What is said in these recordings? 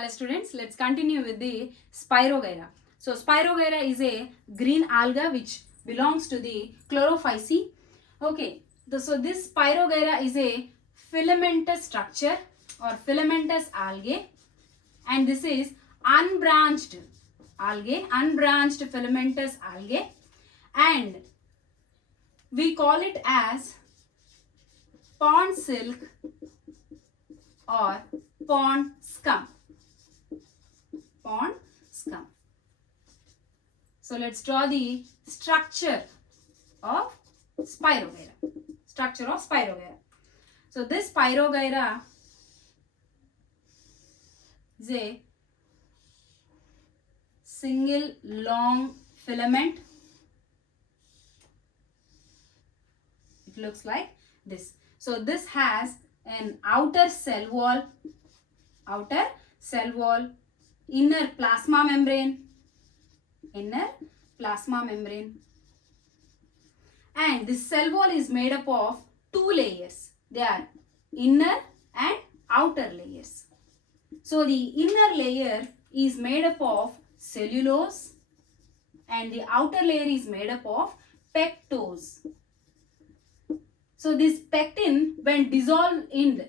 Hello students, let's continue with the Spirogyra. So Spirogyra is a green alga which belongs to the chlorophyceae. Okay, so this Spirogyra is a filamentous structure or filamentous algae, and this is unbranched algae, unbranched filamentous algae, and we call it as pond silk or pond scum. Pond scum. So let's draw the structure of Spirogyra. Structure of Spirogyra. So this Spirogyra is a single long filament. It looks like this. So this has an outer cell wall, inner plasma membrane, and this cell wall is made up of two layers. They are inner and outer layers. So the inner layer is made up of cellulose and the outer layer is made up of pectose. So this pectin, when dissolved in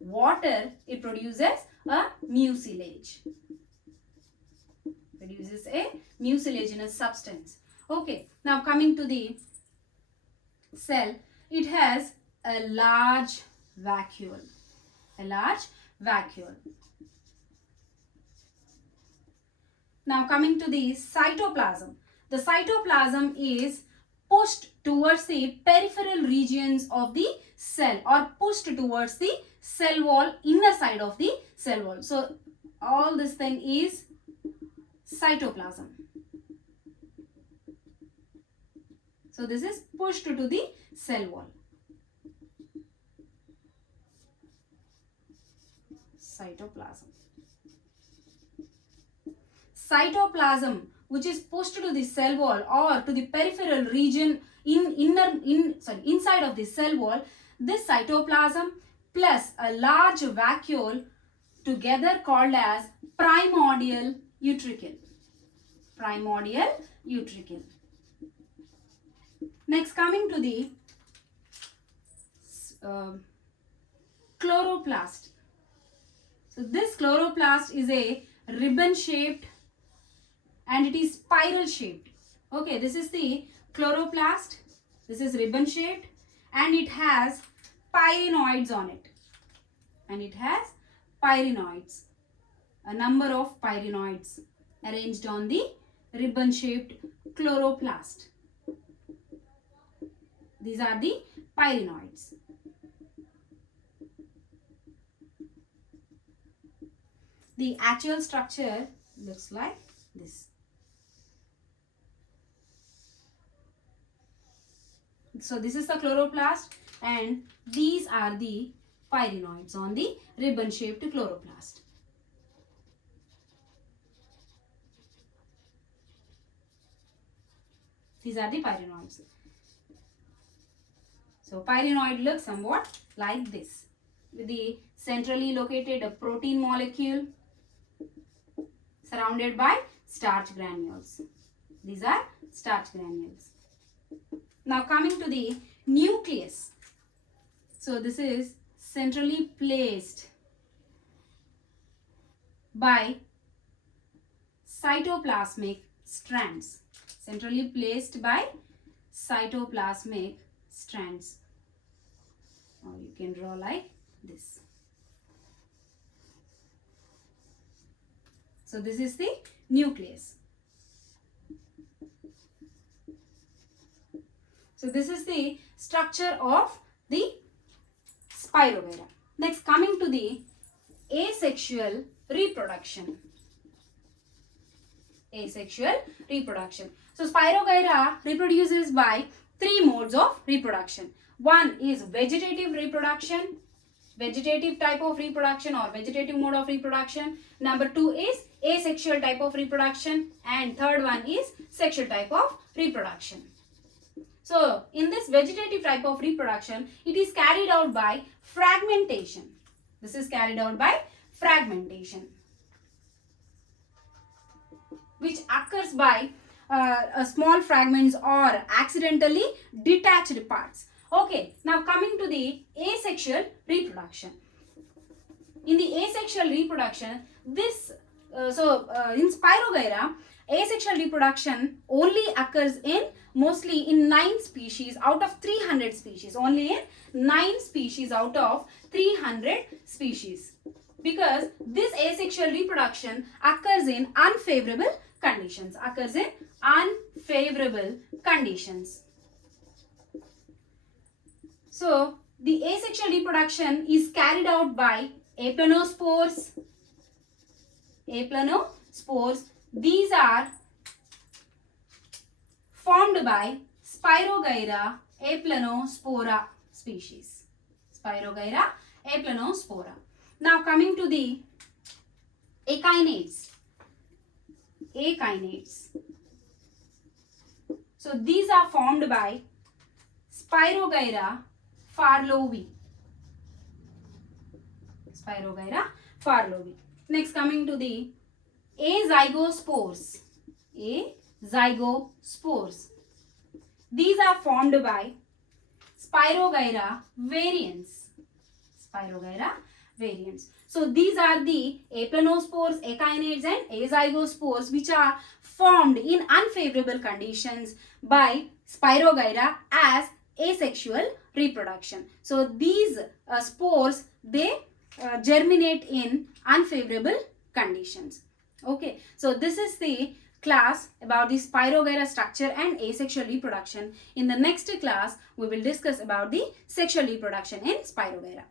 water, it produces a mucilage. Produces a mucilaginous substance. Okay, now coming to the cell, it has a large vacuole. Now coming to the cytoplasm. The cytoplasm is pushed towards the peripheral regions of the cell or pushed towards the cell wall, inner side of the cell wall. So all this thing is cytoplasm. So this is pushed to the cell wall. Cytoplasm, which is pushed to the cell wall or to the peripheral region inside of the cell wall, this cytoplasm plus a large vacuole together called as primordial utricle. Next, coming to the chloroplast. So this chloroplast is a ribbon shaped and it is spiral shaped. Okay, this is the chloroplast. This is ribbon shaped and it has pyrenoids on it. A number of pyrenoids arranged on the ribbon shaped chloroplast. These are the pyrenoids. The actual structure looks like this. So this is the chloroplast and these are the pyrenoids on the ribbon shaped chloroplast. These are the pyrenoids. So pyrenoid looks somewhat like this, with the centrally located protein molecule surrounded by starch granules. These are starch granules. Now coming to the nucleus. So this is centrally placed by cytoplasmic strands. Centrally placed by cytoplasmic strands. Or you can draw like this. So this is the nucleus. So this is the structure of the Spirogyra. Next, coming to the asexual reproduction. So Spirogyra reproduces by three modes of reproduction. One is vegetative reproduction, vegetative type of reproduction or vegetative mode of reproduction. Number two is asexual type of reproduction, and third one is sexual type of reproduction. So in this vegetative type of reproduction, it is carried out by fragmentation. This is carried out by fragmentation. which occurs by small fragments or accidentally detached parts. Okay, now coming to the asexual reproduction. In the asexual reproduction, this in Spirogyra, asexual reproduction only occurs in mostly in 9 species out of 300 species. Only in 9 species out of 300 species. Because this asexual reproduction occurs in unfavorable conditions. Occurs in unfavorable conditions. So, the asexual reproduction is carried out by aplanospores. Aplanospores. These are formed by Spirogyra aplanospora species. Spirogyra aplanospora. Now coming to the echinates. Echinates. So these are formed by Spirogyra farlowi. Spirogyra farlowi. Next coming to the azygospores. Azygospores. These are formed by Spirogyra varians. Spirogyra variants. So these are the aplanospores, echinates and azygospores which are formed in unfavorable conditions by Spirogyra as asexual reproduction. So these spores, they germinate in unfavorable conditions. Okay, so this is the class about the Spirogyra structure and asexual reproduction. In the next class, we will discuss about the sexual reproduction in Spirogyra.